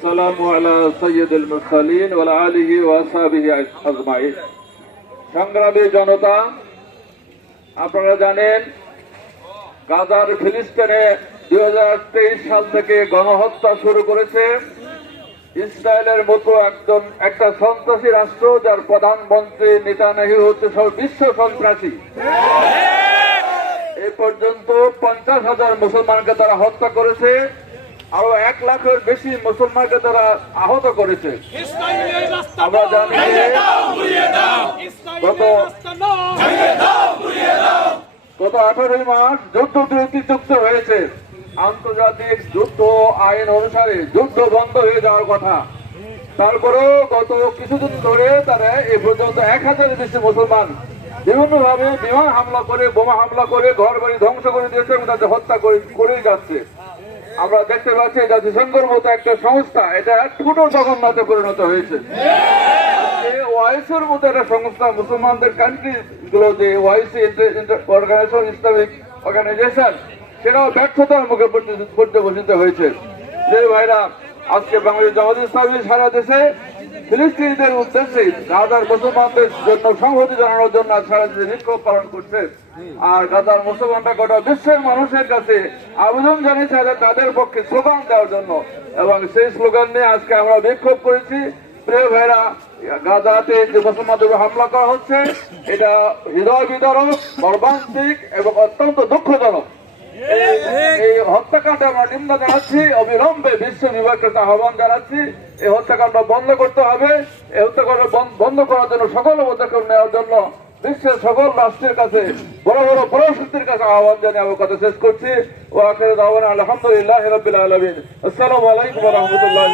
والسلام على سيد المرسلين وعلى آله وأصحابه أجمعين সংগ্রামী জনতা আপনারা জানেন গাজার ফিলিস্তিনে দুই সাল থেকে গণহত্যা শুরু করেছে ইসরায়েলের মতো একজন একটা সন্ত্রাসী রাষ্ট্র যার প্রধানমন্ত্রী নেতানাহি হচ্ছে সব বিশ্ব সন্ত্রাসী এ পর্যন্ত পঞ্চাশ হাজার মুসলমানকে তারা হত্যা করেছে আরও এক লাখের বেশি মুসলমানকে তারা আহত করেছে। আমরা জানি ইসরায়েলের গত আঠারোই মার্চ যুদ্ধ বিরতি চুক্তি হয়েছে। আন্তর্জাতিক যুদ্ধ আইন অনুসারে যুদ্ধ বন্ধ হয়ে যাওয়ার কথা। তারপরেও গত কিছুদিন ধরে তারা এ পর্যন্ত এক হাজারের বেশি মুসলমান বিভিন্ন ভাবে বিমান হামলা করে বোমা হামলা করে ঘর বাড়ি ধ্বংস করে দিয়েছে এবং তাদের হত্যা করে করেই যাচ্ছে। আমরা দেখতে পাচ্ছি জাতিসংঘের মতো একটা সংস্থা। এটা ছোট জগন্নাথে পরিণত হয়েছে। ওয়াইসের মতো একটা সংস্থা মুসলমানদের কান্ট্রি গুলো যে ওয়াইসি অর্গানাইজেশন ইসলামিক অর্গানাইজেশন সেটাও ব্যর্থতার মুখে পর্যবসিত হয়েছে। যে ভাইরা আজকে বাংলাদেশ জামাত ইসলামী সারা দেশে ফিলিস্তিনিদের উদ্দেশ্যে গাজার মুসলমানদের জন্য, সংহতি জানানোর জন্য সারা বিক্ষোভ পালন করছে। আর গাজার মুসলমানরা গোটা বিশ্বের মানুষের কাছে আবেদন জানিয়েছে তাদের পক্ষে স্লোগান দেওয়ার জন্য। এবং সেই স্লোগান নিয়ে আজকে আমরা বিক্ষোভ করেছি। প্রিয় ভাইরা, গাজাতে যে মুসলমানদের হামলা করা হচ্ছে, এটা হৃদয় বিদারক, মর্মান্তিক এবং অত্যন্ত দুঃখজনক। হত্যাকাণ্ডে আমরা নিন্দা জানাচ্ছি, অবিলম্বে বিশ্ব বিভাগকে আহ্বান জানাচ্ছি। এই হত্যাকাণ্ড বন্ধ করতে হবে। এই হত্যাকাণ্ড বন- বন্ধ করার জন্য সকল পদক্ষেপ নেওয়ার জন্য বিশ্বের সকল রাষ্ট্রের কাছে বড় বড় পরাশক্তির কাছে আহ্বান জানিয়ে কথা শেষ করছি। ও আখের দাওয়ান আলহামদুলিল্লাহ রবিল আসসালামু আলাইকুম রহমতুল্লাহ